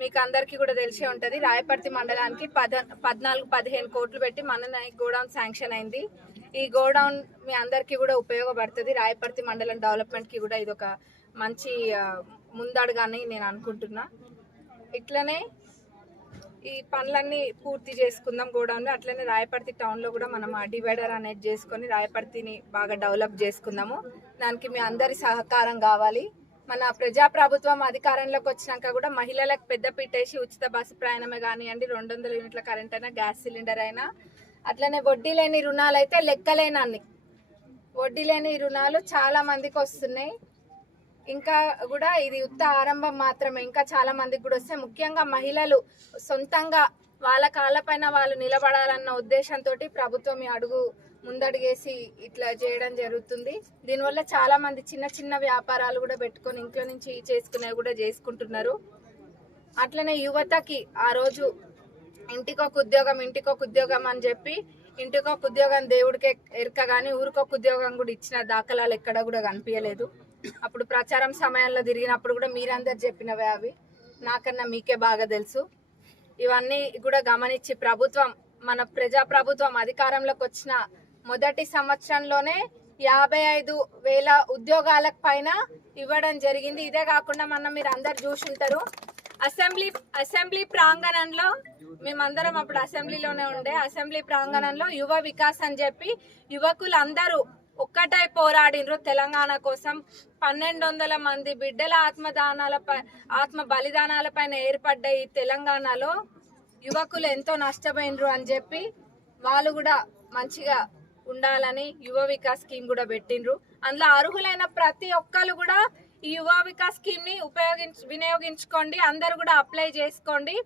మీకు అందరికీ కూడా తెలిసే ఉంటుంది. రాయపర్తి మండలానికి పద పద్నాలుగు పదిహేను కోట్లు పెట్టి మన గోడౌన్ శాంక్షన్ అయింది. ఈ గోడౌన్ మీ అందరికీ కూడా ఉపయోగపడుతుంది. రాయపర్తి మండలం డెవలప్మెంట్కి కూడా ఇది ఒక మంచి ఆ, నేను అనుకుంటున్నా. ఇట్లనే ఈ పనులన్నీ పూర్తి చేసుకుందాం గోడౌన్లో అట్లనే రాయపర్తి టౌన్లో కూడా మనం డివైడర్ అనేది చేసుకొని రాయపర్తిని బాగా డెవలప్ చేసుకుందాము. దానికి మీ అందరి సహకారం కావాలి. మన ప్రజా ప్రభుత్వం అధికారంలోకి వచ్చినాక కూడా మహిళలకు పెద్ద పీటేసి ఉచిత బస్సు ప్రయాణమే కానివ్వండి రెండు వందల యూనిట్ల కరెంట్ అయినా గ్యాస్ సిలిండర్ అయినా. అట్లనే వడ్డీ లేని రుణాలు అయితే లెక్కలేనన్ని. వడ్డీ లేని రుణాలు చాలా మందికి వస్తున్నాయి. ఇంకా కూడా ఇది యుద్ధ ఆరంభం మాత్రమే. ఇంకా చాలా మందికి కూడా వస్తాయి. ముఖ్యంగా మహిళలు సొంతంగా వాళ్ళ కాళ్ళపైన వాళ్ళు నిలబడాలన్న ఉద్దేశంతో ప్రభుత్వం ఈ అడుగు ముందడుగేసి ఇట్లా చేయడం జరుగుతుంది. దీనివల్ల చాలా మంది చిన్న చిన్న వ్యాపారాలు కూడా పెట్టుకొని ఇంట్లో నుంచి చేసుకునేవి కూడా చేసుకుంటున్నారు. అట్లనే యువతకి ఆ రోజు ఇంటికొక ఉద్యోగం ఇంటికొక ఉద్యోగం అని చెప్పి ఇంటికొక ఉద్యోగం దేవుడికే ఎరక కానీ ఊరికొక ఉద్యోగం కూడా ఇచ్చిన దాఖలాలు ఎక్కడ కూడా కనిపించలేదు. అప్పుడు ప్రచారం సమయంలో తిరిగినప్పుడు కూడా మీరందరు చెప్పినవే అవి. నాకన్నా మీకే బాగా తెలుసు. ఇవన్నీ కూడా గమనించి ప్రభుత్వం మన ప్రజా ప్రభుత్వం అధికారంలోకి వచ్చిన మొదటి సంవత్సరంలోనే యాభై ఐదు వేల ఉద్యోగాలకు పైన ఇవ్వడం జరిగింది. ఇదే కాకుండా మనం మీరు అందరు చూసుంటారు అసెంబ్లీ అసెంబ్లీ ప్రాంగణంలో మేమందరం అప్పుడు అసెంబ్లీలోనే ఉండే. అసెంబ్లీ ప్రాంగణంలో యువ వికాస్ అని చెప్పి యువకులందరూ ఒక్కటై పోరాడినరు తెలంగాణ కోసం. పన్నెండు వందల మంది బిడ్డల ఆత్మదానాలపై ఆత్మ బలిదానాల పైన ఏర్పడ్డ ఈ తెలంగాణలో యువకులు ఎంతో నష్టపోయినరు అని చెప్పి వాళ్ళు కూడా మంచిగా ఉండాలని యువ వికాస్ స్కీమ్ కూడా పెట్టిండ్రు. అందులో అర్హులైన ప్రతి ఒక్కరు కూడా ఈ యువ వికాస్ స్కీమ్ని ఉపయోగించు వినియోగించుకోండి అందరు కూడా అప్లై చేసుకోండి.